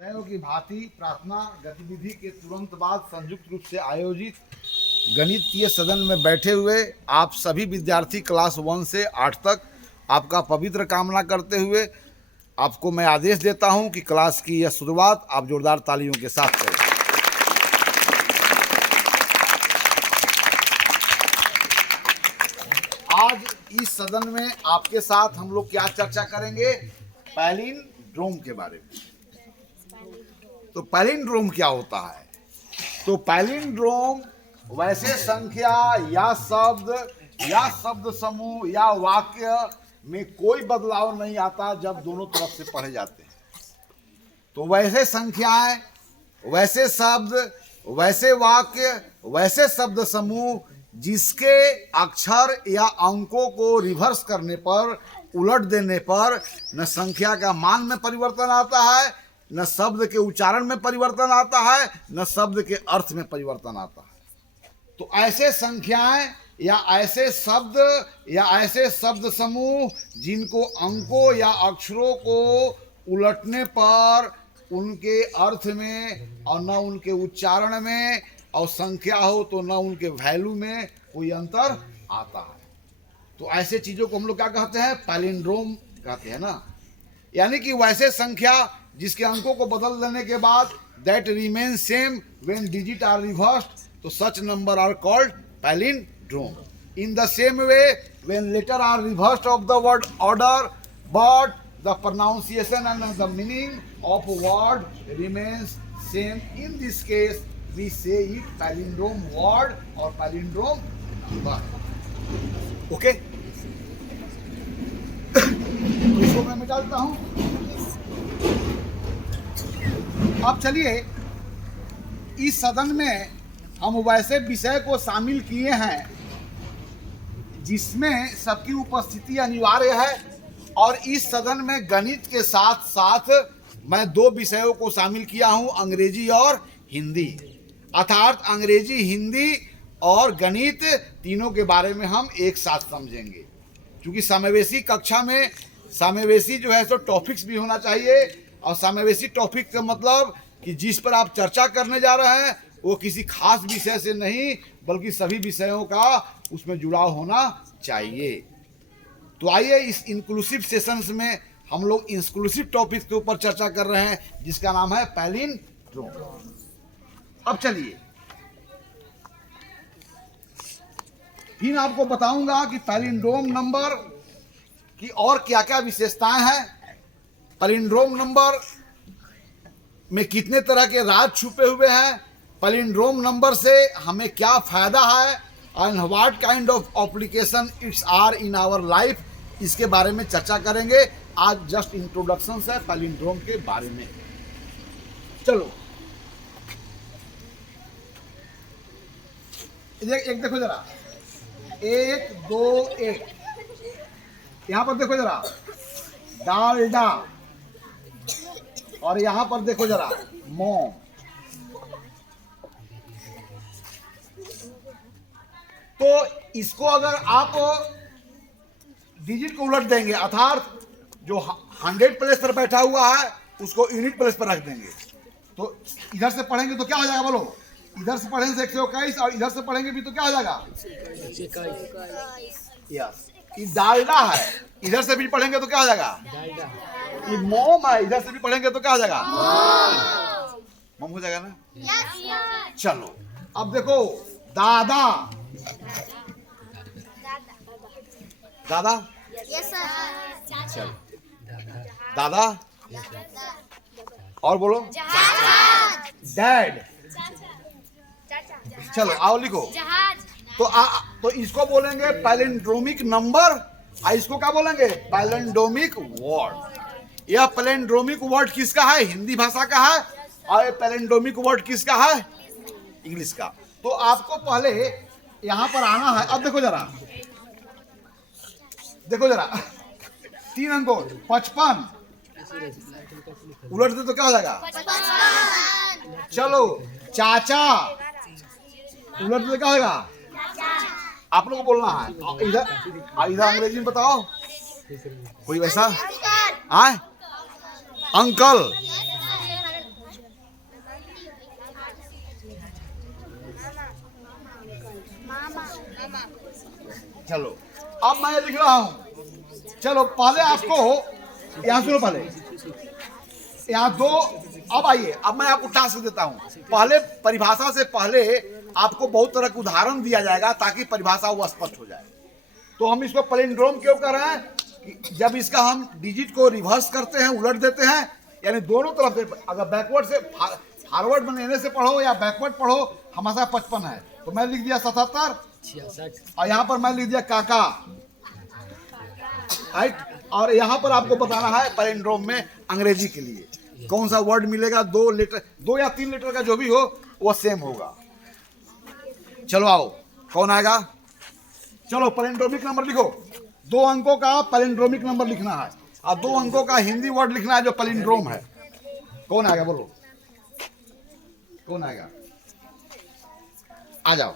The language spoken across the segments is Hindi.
की भांति प्रार्थना गतिविधि के तुरंत बाद संयुक्त रूप से आयोजित गणितीय सदन में बैठे हुए आप सभी विद्यार्थी क्लास 1 से 8 तक आपका पवित्र कामना करते हुए आपको मैं आदेश देता हूं कि क्लास की यह शुरुआत आप जोरदार तालियों के साथ करें। आज इस सदन में आपके साथ हम लोग क्या चर्चा करेंगे? पैलिंड्रोम के बारे में। तो पैलिंड्रोम क्या होता है? तो पैलिंड्रोम वैसे संख्या या शब्द समूह या वाक्य में कोई बदलाव नहीं आता जब दोनों तरफ से पढ़े जाते हैं। तो वैसे संख्याएं, वैसे शब्द, वैसे वाक्य, वैसे शब्द समूह जिसके अक्षर या अंकों को रिवर्स करने पर, उलट देने पर न संख्या का मान में परिवर्तन आता है, न शब्द के उच्चारण में परिवर्तन आता है, न शब्द के अर्थ में परिवर्तन आता है। तो ऐसे संख्याएं या ऐसे शब्द समूह जिनको अंकों या अक्षरों को उलटने पर उनके अर्थ में और न उनके उच्चारण में, और संख्या हो तो न उनके वैल्यू में कोई अंतर आता है। तो ऐसे चीज़ों को हम लोग क्या कहते हैं? पैलिंड्रोम कहते हैं ना। यानी कि वैसे संख्या जिसके अंकों को बदल देने के बाद that remain same when digit are reversed, तो such number are called palindrome. In the same way when letter are reversed of the word order but the pronunciation and the meaning of word remains same, in this case we say it palindrome word और पैलिंड्रोम नंबर। ओके, इसको मैं मिटाता हूं। अब चलिए, इस सदन में हम वैसे विषय को शामिल किए हैं जिसमें सबकी उपस्थिति अनिवार्य है, और इस सदन में गणित के साथ साथ मैं 2 विषयों को शामिल किया हूं, अंग्रेजी और हिंदी। अर्थात अंग्रेजी, हिंदी और गणित तीनों के बारे में हम एक साथ समझेंगे। क्योंकि समावेशी कक्षा में समावेशी जो है सो टॉपिक्स भी होना चाहिए, और समावेशी टॉपिक का मतलब कि जिस पर आप चर्चा करने जा रहे हैं वो किसी खास विषय से नहीं बल्कि सभी विषयों का उसमें जुड़ाव होना चाहिए। तो आइए, इस इंक्लूसिव सेशंस में हम लोग इंक्लूसिव टॉपिक के ऊपर चर्चा कर रहे हैं जिसका नाम है पैलिंड्रोम। अब चलिए, फिर आपको बताऊंगा कि पैलिंड्रोम नंबर की और क्या क्या विशेषताएं हैं, पैलिंड्रोम नंबर में कितने तरह के राज छुपे हुए हैं, पैलिंड्रोम नंबर से हमें क्या फायदा है, and what kind of application it's are in our life, इसके बारे में चर्चा करेंगे। आज जस्ट इंट्रोडक्शन है पैलिंड्रोम के बारे में। चलो एक देखो जरा, 1 2 1, यहां पर देखो जरा डालडा, और यहां पर देखो जरा मोम। तो इसको अगर आप डिजिट को उलट देंगे, अर्थात जो 100 प्लेस पर बैठा हुआ है उसको यूनिट प्लेस पर रख देंगे, तो इधर से पढ़ेंगे तो क्या हो जाएगा? बोलो, इधर से पढ़ेंगे 121 और इधर से पढ़ेंगे भी तो क्या हो जाएगा? यस, ये डालडा है, इधर से भी पढ़ेंगे तो क्या हो जाएगा? ये मोम है, इधर से भी पढ़ेंगे तो क्या हो जाएगा? मोम हो जाएगा ना। चलो अब देखो, दादा, दादा, चलो दादा, और बोलो डैड। चलो आओ लिखो। तो इसको बोलेंगे पैलिंड्रोमिक नंबर, और इसको क्या बोलेंगे? Palindromic word. यह पैलिंड्रोमिक वर्ड किसका है? हिंदी भाषा का है, और पैलिंड्रोमिक वर्ड किसका है? इंग्लिश का। तो आपको पहले यहां पर आना है। अब देखो जरा, देखो जरा, 3 अंकों 55 उलट दे तो क्या हो जाएगा? चलो चाचा, उलट दे तो क्या होगा? आप लोगों को बोलना है। इधर अंग्रेजी में बताओ कोई वैसा। आए अंकल, चलो अब मैं लिख रहा हूं। चलो पहले आपको यहां सुनो, पहले यहां दो। अब आइए, अब मैं आपको टास्क देता हूं। पहले परिभाषा से पहले आपको बहुत तरह के उदाहरण दिया जाएगा ताकि परिभाषा वो स्पष्ट हो जाए। तो हम इसको पैलिंड्रोम क्यों कर रहे हैं कि जब इसका हम डिजिट को रिवर्स करते हैं, उलट देते हैं, यानी दोनों तरफ से, अगर बैकवर्ड से फॉरवर्ड लेने से पढ़ो या बैकवर्ड पढ़ो, हमारा 55 है तो मैं लिख दिया 77, 66 और यहाँ पर मैं लिख दिया काका, राइट। और यहाँ पर आपको बताना है पैलिंड्रोम में अंग्रेजी के लिए कौन सा वर्ड मिलेगा, 2 लेटर, 2 या 3 लेटर का जो भी हो वो सेम होगा। चलो आओ, कौन आएगा? चलो पैलिंड्रोमिक नंबर लिखो। 2 अंकों का पैलिंड्रोमिक नंबर लिखना है और 2 अंकों का हिंदी वर्ड लिखना है जो पैलिंड्रोम है। कौन आएगा बोलो, कौन आएगा? आ जाओ।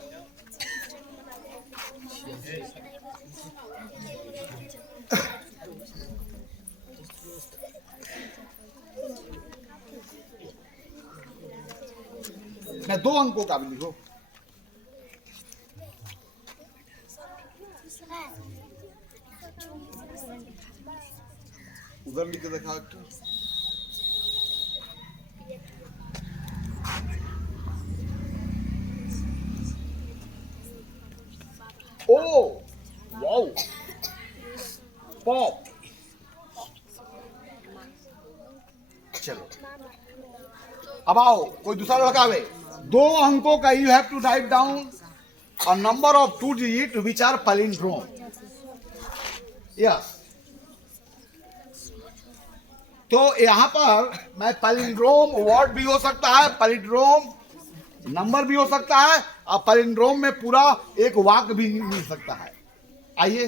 मैं 2 अंकों का भी लिखो। उधर लिख के देखा तो। Oh wow, pop. चलो अब आओ, कोई दूसरा लड़का आवे। 2 अंकों का you have to write down a number of 2 digit which are palindrome. Yes, तो यहां पर मैं पैलिंड्रोम वर्ड भी हो सकता है, पैलिंड्रोम नंबर भी हो सकता है, और पैलिंड्रोम में पूरा एक वाक्य भी मिल सकता है। आइए,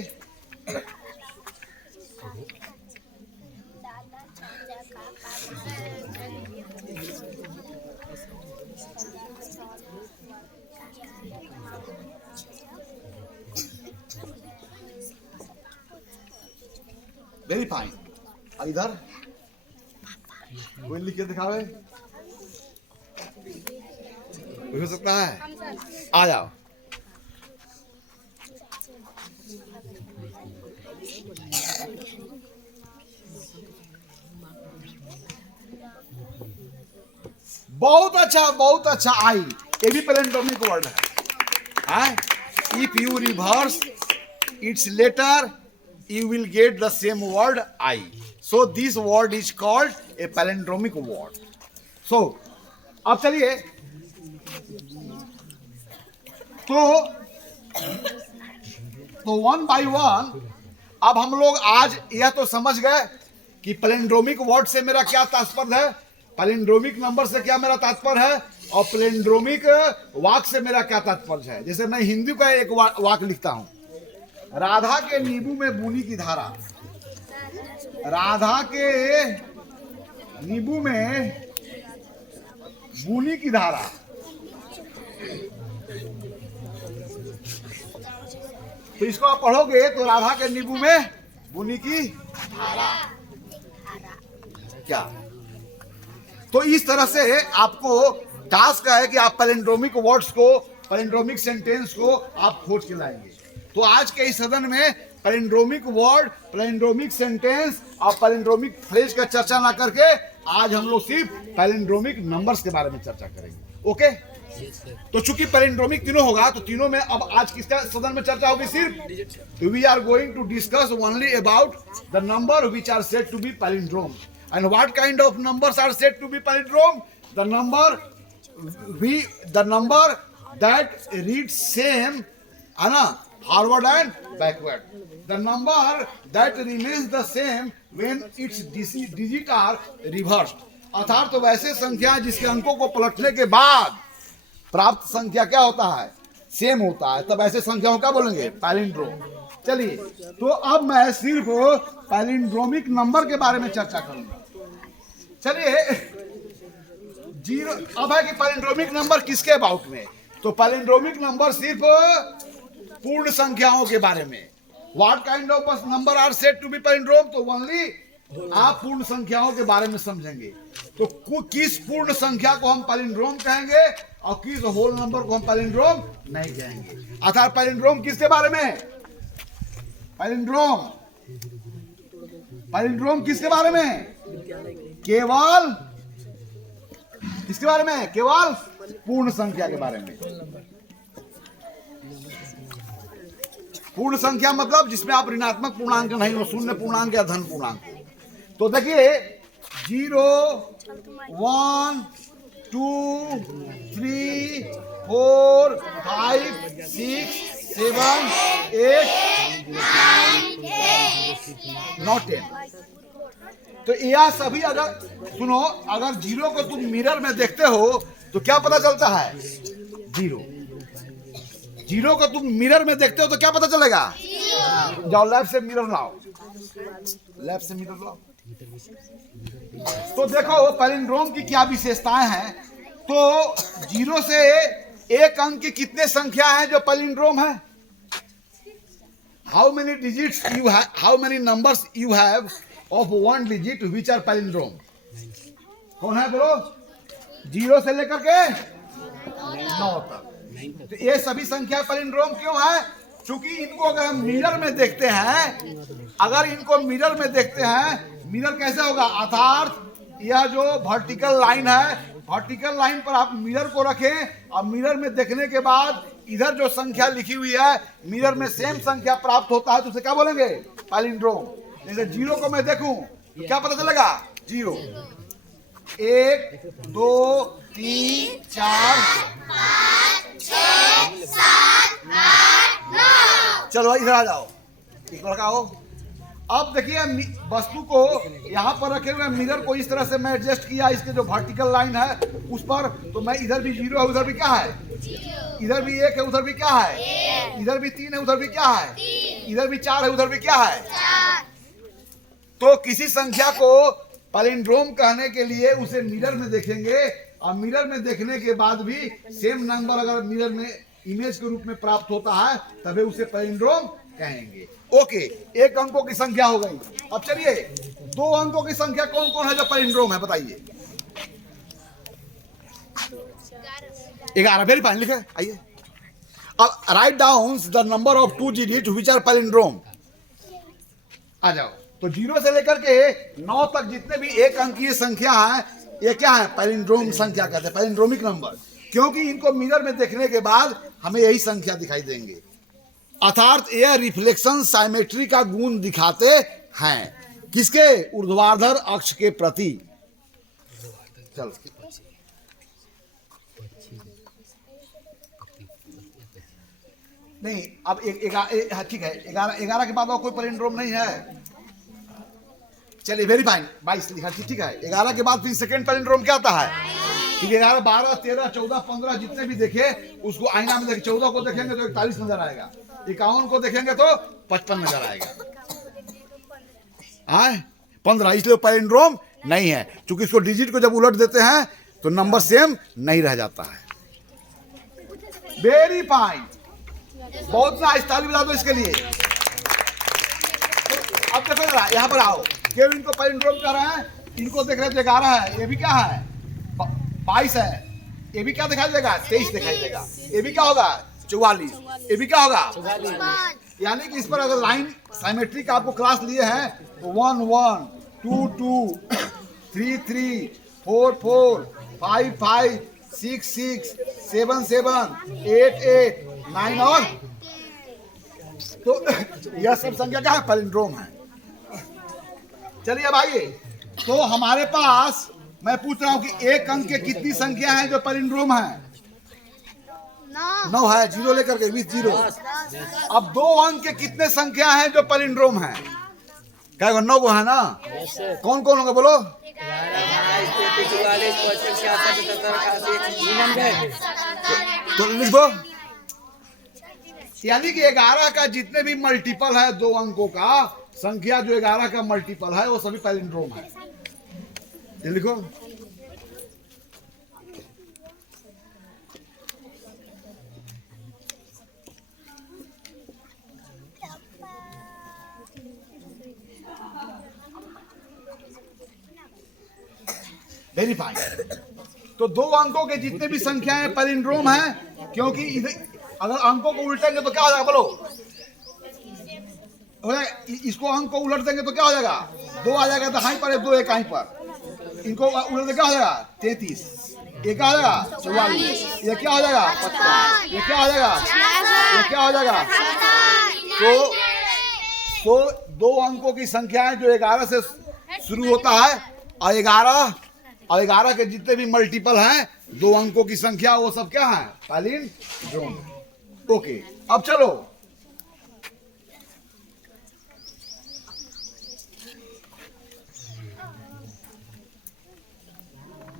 वेरी फाइन। इधर कोई लिख के दिखावे, हो सकता है? आ जाओ। बहुत अच्छा, बहुत अच्छा। आई, ये भी पैलिंड्रोमिक वर्ड है। If you reverse its letter you will get the same word I. So this word is called a palindromic word. So अब चलिए, तो 1 by 1 अब हम लोग आज यह तो समझ गए कि पैलिंड्रोमिक वर्ड से मेरा क्या तात्पर्य है, पैलिंड्रोमिक नंबर से क्या मेरा तात्पर्य है, और पैलिंड्रोमिक वाक्य से मेरा क्या तात्पर्य है। जैसे मैं हिंदी का एक वाक्य लिखता हूं, राधा के नींबू में बूनी की धारा। राधा के नींबू में बूनी की धारा। तो इसको आप पढ़ोगे तो राधा के नींबू में बूनी की धारा। क्या? तो इस तरह से आपको टास्क है कि आप पैलिंड्रोमिक वर्ड्स को, पैलिंड्रोमिक सेंटेंस को आप खोज के लाएंगे। तो आज के इस सदन में पैलिंड्रोमिक वर्ड, पैलिंड्रोमिक सेंटेंस और पैलिंड्रोमिक फ्रेज का चर्चा ना करके आज हम लोग सिर्फ पैलिंड्रोमिक नंबर्स के बारे में चर्चा करेंगे। ओके? तो चूंकि पैलिंड्रोमिक तीनों होगा तो तीनों में अब आज किसका सदन में चर्चा होगी? सिर्फ we are going to discuss only about the number which are said to be palindrome. And what kind of numbers are said to be palindrome? The number that read same, है ना, forward and backward. The number that remains the same when its digit are reversed. अर्थात तो वैसे संख्या जिसके अंकों को पलटने के बाद प्राप्त संख्या क्या होता है? सेम होता है। तब ऐसे संख्याओं का बोलेंगे पैलिंड्रोम। चलिए, तो अब मैं सिर्फ पैलिंड्रोमिक नंबर के बारे में चर्चा करूंगा। चलिए, 0 अब है कि पैलिंड्रोमिक नंबर किसके अबाउट में? तो पैलिंड्रोमिक नंबर सिर्फ पूर्ण संख्याओं के बारे में। What kind of number are said to be palindrome? तो ओनली आप पूर्ण संख्याओं के बारे में समझेंगे। तो किस पूर्ण संख्या को हम पैलिंड्रोम कहेंगे और किस होल नंबर को हम पैलिंड्रोम नहीं कहेंगे। अर्थात पैलिंड्रोम किसके बारे में? पैलिंड्रोम। पैलिंड्रोम किसके बारे में? केवल किसके बारे में? केवल पूर्ण संख्या के बारे में। पूर्ण संख्या मतलब जिसमें आप ऋणात्मक पूर्णांक नहीं हो, शून्य पूर्णांक या धन पूर्णांक। तो देखिए 0 1 2 3 4 5 6 7 8 9 10। तो यह सभी अगर सुनो, अगर 0 को तुम मिरर में देखते हो तो क्या पता चलता है? 0। 0 को तुम मिरर में देखते हो तो क्या पता चलेगा? जाओ लैब से मिरर लाओ, लैब से मिरर लाओ। तो देखो पैलिंड्रोम की क्या विशेषताएं हैं। तो 0 से 1 अंक की कितने संख्या हैं जो पैलिंड्रोम है? How many digits you have, how many numbers you have of 1 digit which are palindrome? कौन है बोलो? 0 से लेकर के 9 तक। तो ये सभी संख्या पैलिंड्रोम क्यों है? क्योंकि इनको अगर हम मिरर में देखते हैं, अगर इनको मिरर में देखते हैं, मिरर कैसे होगा? अर्थात यह जो वर्टिकल लाइन है, वर्टिकल लाइन पर आप मिरर को रखें और मिरर में देखने के बाद इधर जो संख्या लिखी हुई है मिरर में सेम संख्या प्राप्त होता है तो उसे क्या बोलेंगे? पैलिंड्रोम। जैसे 0 को मैं देखूं तो क्या पता चलेगा? 0 1 2 3 4 5 6 7 8 9। चलो इधर आ जाओ, एक लड़का आओ। अब देखिए वस्तु को यहाँ पर रखे हुए मिरर को इस तरह से मैं एडजस्ट किया, इसके जो वर्टिकल लाइन है उस पर, तो मैं इधर भी 0 है उधर भी क्या है? इधर भी 1 है उधर भी क्या है? इधर भी 3 है उधर भी क्या है? इधर भी 4 है उधर भी क्या है? तो किसी संख्या को पैलिंड्रोम कहने के लिए उसे मिरर में देखेंगे और मिरर में देखने के बाद भी सेम नंबर अगर मिरर में इमेज के रूप में प्राप्त होता है तभी उसे पैलिंड्रोम कहेंगे। ओके, 1 अंकों की संख्या हो गई। अब चलिए 2 अंकों की संख्या कौन कौन है जो पैलिंड्रोम है बताइए? 11। वेरी फाइन, लिखे आइए। अब write down the number of 2 digit which are palindrome. आ जाओ। तो 0 से लेकर के 9 तक जितने भी 1 अंकीय संख्या है ये क्या है? पैलिंड्रोम संख्या कहते हैं, पैलिंड्रोमिक नंबर। क्योंकि इनको मिरर में देखने के बाद हमें यही संख्या दिखाई देंगे, अर्थात यह रिफ्लेक्शन साइमेट्री का गुण दिखाते हैं। किसके? ऊर्ध्वाधर अक्ष के प्रति। चलो नहीं, अब ठीक है, 11 के बाद और कोई पैलिंड्रोम नहीं है। चलिए वेरी फाइन, 22 लिखा, ठीक है। 11 के बाद फिर सेकेंड पैलिंड्रोम क्या आता है? 11 12 13 14 15 जितने भी देखे उसको आईना में देखे। 14 को देखेंगे तो 41 नजर आएगा, 51 को देखेंगे तो 55 नजर आएगा। 15, इसलिए पैलिंड्रोम नहीं है, क्योंकि इसको डिजिट को जब उलट देते हैं तो नंबर सेम नहीं रह जाता है। वेरी फाइन, बहुत नाइस, ताली बजा दो इसके लिए। अब देखो जरा यहाँ पर आओ, केवल इनको पैलिंड्रोम कर रहे हैं, इनको देख रहे थे 11 है, ये भी क्या है? 22 है, ये भी क्या दिखाई देगा? 23 दिखाई देगा। ये भी क्या होगा? 44। ये भी क्या होगा? 44। यानी कि इस पर अगर लाइन साइमेट्री का आपको क्लास लिए हैं तो 1 1 2 2 3 3 4 4 5 5 6 6 7 7 8 8 9 और तो यह सब संख्या क्या है? पैलिंड्रोम है। चलिए अब आइए, तो हमारे पास मैं पूछ रहा हूं कि 1 अंक के कितनी संख्या है जो पैलिंड्रोम है? 9 है, 0 लेकर के 20 0। अब 2 अंक के कितने संख्या है जो पैलिंड्रोम है? क्या 9 को है ना? कौन कौन होगा बोलो? तो लिख दो। यानी कि 11 का जितने भी मल्टीपल है 2 अंकों का संख्या, जो 11 का मल्टीपल है वो सभी पैलिंड्रोम है। ये लिखो। Very fine. तो 2 अंकों के जितने भी संख्याएं पैलिंड्रोम हैं, क्योंकि इधर अगर अंकों को उल्टेंगे तो क्या हो जाएगा बोलो? इसको अंक को उलट देंगे तो क्या हो जाएगा? 2 आ जाएगा, तो हाई पर है, 2 एक हाई पर। इनको उलट देंगे क्या हो जाएगा? 33। ये क्या हो जाएगा? 44। ये क्या हो जाएगा? 55। ये क्या हो जाएगा? ये क्या हो जाएगा? तो 2 अंकों की संख्या है जो 11 से शुरू होता है, और 11 के जितने भी मल्टीपल हैं 2 अंकों की संख्या, वो सब क्या है? पैलिंड्रोम। ओके, अब चलो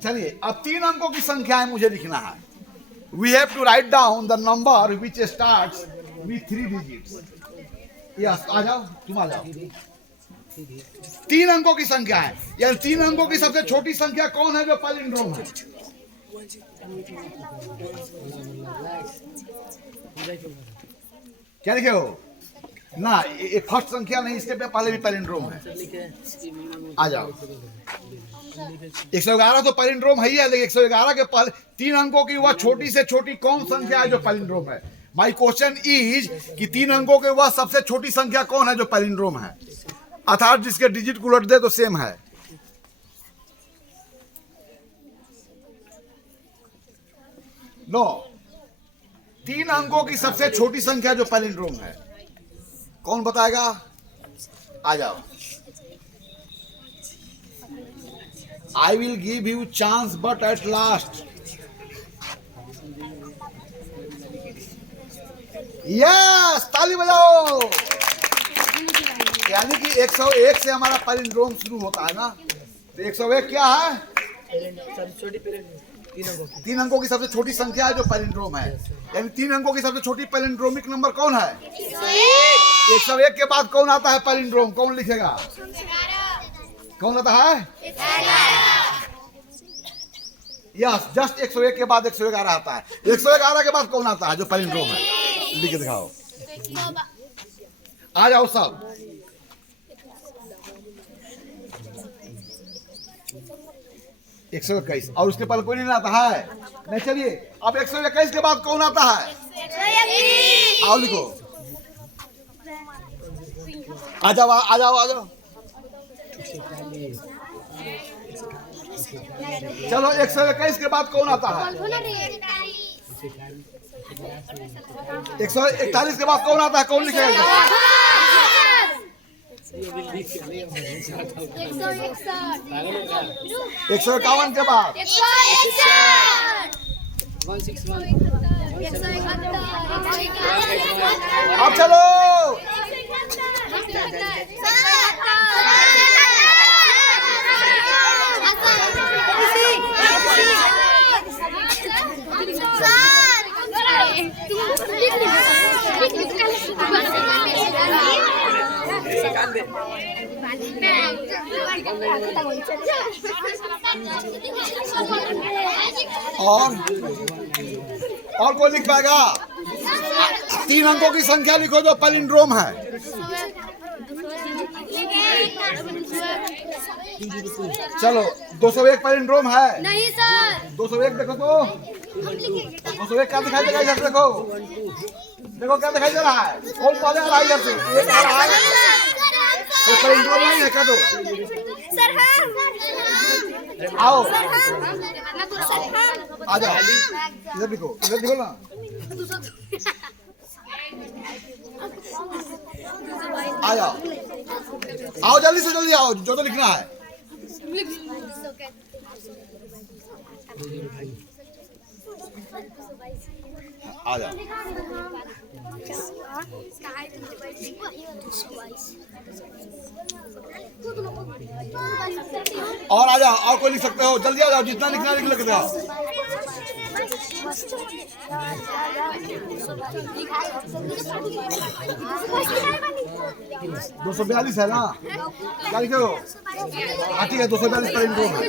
चलिए, अब 3 अंकों की संख्याएं मुझे लिखना है। We have to write down the number which starts with 3 digits. Yes, आ जाओ, तुम आ जाओ। 3 अंकों की संख्या है, यानी 3 अंकों की सबसे छोटी संख्या कौन है जो पैलिंड्रोम है? क्या लिखे हो ना? ये फर्स्ट संख्या नहीं, इसके पहले भी पैलिंड्रोम है। आ जाओ। 111 तो पैलिंड्रोम है ही है, लेकिन 111 के पहले 3 अंकों की वह छोटी से छोटी कौन संख्या है जो पैलिंड्रोम है? माई क्वेश्चन इज कि 3 अंकों के वह सबसे छोटी संख्या कौन है जो पैलिंड्रोम है, अर्थात जिसके डिजिट को उलट दे तो सेम है। नो, 3 अंकों की सबसे छोटी संख्या जो पैलिंड्रोम है, कौन बताएगा? आ जाओ। I will give you chance, but at last. Yes, ताली बजाओ। यानी कि 101 से हमारा पैलिंड्रोम शुरू होता है ना, तो 101 क्या है? 3 अंकों की सबसे छोटी संख्या है जो पैलिंड्रोम है, यानी 3 अंकों की सबसे छोटी पैलिंड्रोमिक नंबर कौन है? 101 के बाद कौन आता है पैलिंड्रोम? कौन लिखेगा? कौन आता है? यस, जस्ट 101 के बाद 111 आता है। 111 के बाद कौन आता है जो पैलिंड्रोम है? लिख के दिखाओ। आ जाओ सब। 121, और उसके पहले कोई नहीं आता है? नहीं, चलिए अब 121 के बाद कौन आता है? आओ लिखो। आ जाओ, आ जाओ, आ जाओ। चलो 121 के बाद कौन आता है? 141 के बाद कौन आता है? कौन लिखेगा? 151 के बाद? अब चलो। और कोई लिख पाएगा? 3 अंकों की संख्या लिखो जो पैलिंड्रोम है। चलो 201 पैलिंड्रोम है? नहीं सर। 201 देखो तो, 201 क्या दिखाई दे रहा है? इधर देखो, देखो क्या दिखाई दे रहा है? कौन पहले आ रहा है? इधर से एक आ रहा है, तो पैलिंड्रोम नहीं है क्या? तो आओ, आ जाओ, इधर देखो, इधर देखो ना। आ जाओ, आओ जल्दी से जल्दी आओ, जो तो लिखना है। आ जाओ। और आ जाओ, और कोई लिख सकते हो, जल्दी आ जाओ, जितना लिखना लिख लेके जाओ। 242 है ना? क्या लिखे हो? हाँ ठीक है, 242 पैलिंड्रोम है।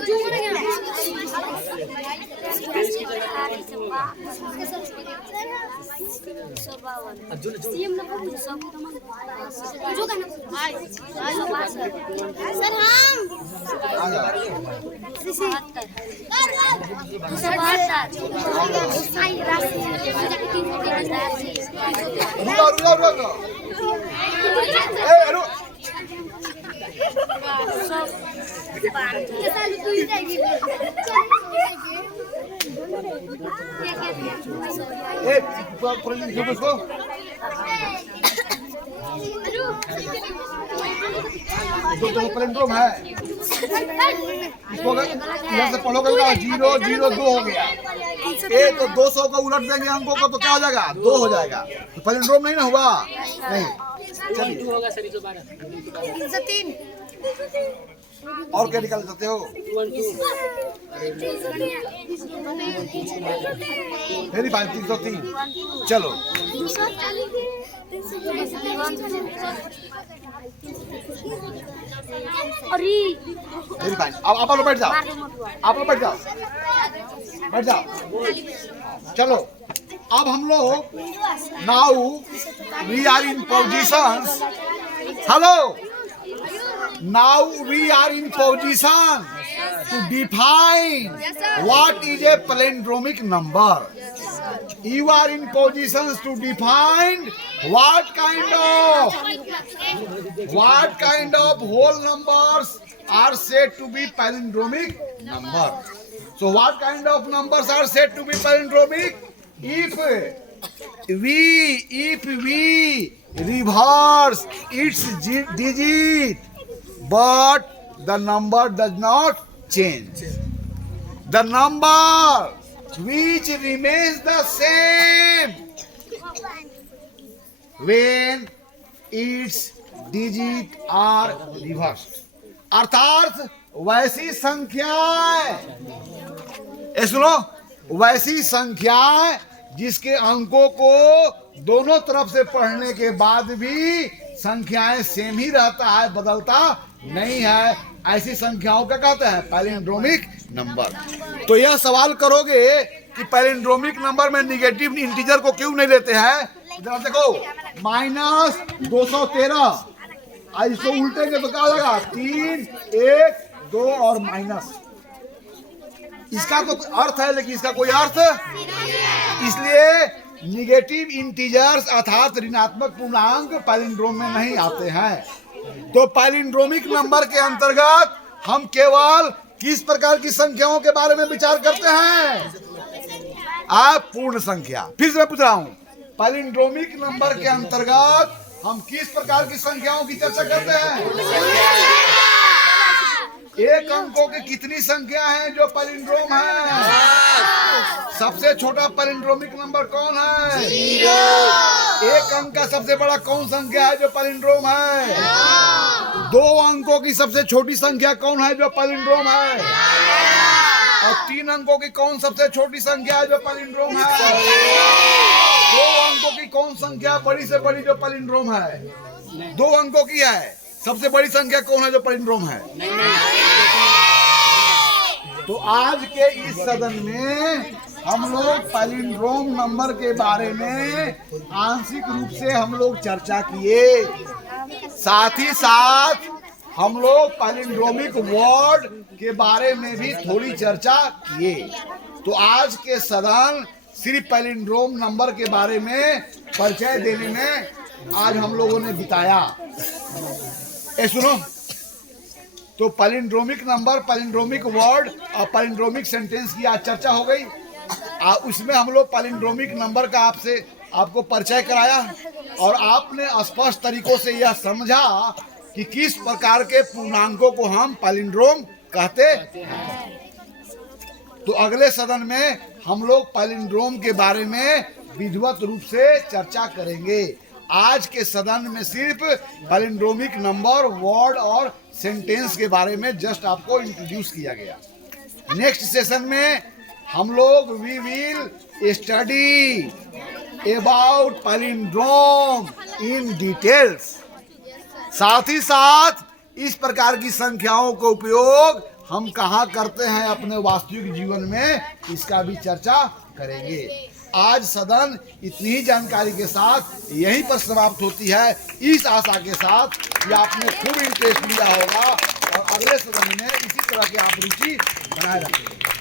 रुको रुको रुको, पैलिंड्रोम है, इसको अगर इधर से पढ़ोगे ना 0 0 2 हो गया, एक तो 200 को उलट देंगे अंकों को तो क्या हो जाएगा 2 हो जाएगा, तो पैलिंड्रोम नहीं ना हुआ। नहीं, चलिए और क्या निकाल सकते हो? मेरी बात 303। चलो मेरी बात, अब आप लोग बैठ जाओ, आप लोग बैठ जाओ, बैठ जाओ। चलो अब हम लोग now we are in position. Hello, now we are in position to define what is a palindromic number. You are in positions to define what kind of whole numbers are said to be palindromic number. So what kind of numbers are said to be palindromic? If we reverse its digit but the number does not change, the number which remains the same when its digit are reversed. अर्थात वैसी संख्याएं, सुनो, वैसी संख्याएं जिसके अंकों को दोनों तरफ से पढ़ने के बाद भी संख्याएं सेम ही रहता है, बदलता नहीं है, ऐसी संख्याओं का कहते हैं पैलिंड्रोमिक नंबर। तो यह सवाल करोगे कि पैलिंड्रोमिक नंबर में निगेटिव इंटीजर को क्यों नहीं लेते हैं? जरा देखो, -213, इसको उल्टेंगे तो क्या हो जाएगा 3 1 2 और माइनस। इसका तो अर्थ है लेकिन इसका कोई अर्थ, इसलिए निगेटिव इंटीजर्स अर्थात ऋणात्मक पूर्णांक पैलिंड्रोम में नहीं आते हैं। तो पैलिंड्रोमिक नंबर के अंतर्गत हम केवल किस प्रकार की संख्याओं के बारे में विचार करते हैं? आप पूर्ण संख्या। फिर से मैं पूछ रहा हूं, पैलिंड्रोमिक नंबर के अंतर्गत हम किस प्रकार की संख्याओं की चर्चा करते हैं? एक अंकों की कितनी संख्या है जो पैलिंड्रोम है? सबसे छोटा पैलिंड्रोमिक नंबर कौन है? 0। एक अंक का सबसे बड़ा कौन संख्या है जो पैलिंड्रोम है? 2 अंकों की सबसे छोटी संख्या कौन है जो पैलिंड्रोम है? और 3 अंकों की कौन सबसे छोटी संख्या है जो पैलिंड्रोम है? 2 अंकों की कौन संख्या बड़ी से बड़ी जो पैलिंड्रोम है? 2 अंकों की है, सबसे बड़ी संख्या कौन है जो पैलिंड्रोम है? तो आज के इस सदन में हम लोग पैलिंड्रोम नंबर के बारे में आंशिक रूप से हम लोग चर्चा किए, साथ ही साथ हम लोग पैलिंड्रोमिक वर्ड के बारे में भी थोड़ी चर्चा किए। तो आज के सदन सिर्फ पैलिंड्रोम नंबर के बारे में परिचय देने में आज हम लोगों ने बिताया। सुनो, तो पैलिंड्रोमिक नंबर, पैलिंड्रोमिक वर्ड और पैलिंड्रोमिक सेंटेंस की आज चर्चा हो गई। उसमें हम लोग पैलिंड्रोमिक नंबर का आपको परिचय कराया और आपने स्पष्ट तरीकों से यह समझा कि किस प्रकार के पूर्णांकों को हम पैलिंड्रोम कहते हैं। तो अगले सदन में हम लोग पैलिंड्रोम के बारे में विधिवत रूप से चर्चा करेंगे। आज के सदन में सिर्फ पैलिंड्रोमिक नंबर, वर्ड और सेंटेंस के बारे में जस्ट आपको इंट्रोड्यूस किया गया। नेक्स्ट सेशन में हम लोग we will study about palindrome in details. साथ ही साथ इस प्रकार की संख्याओं का उपयोग हम कहाँ करते हैं अपने वास्तविक जीवन में, इसका भी चर्चा करेंगे। आज सदन इतनी ही जानकारी के साथ यहीं पर समाप्त होती है, इस आशा के साथ कि आपने खूब इंटरेस्ट लिया होगा और अगले सदन में इसी तरह की आप रुचि बनाए रखेंगे।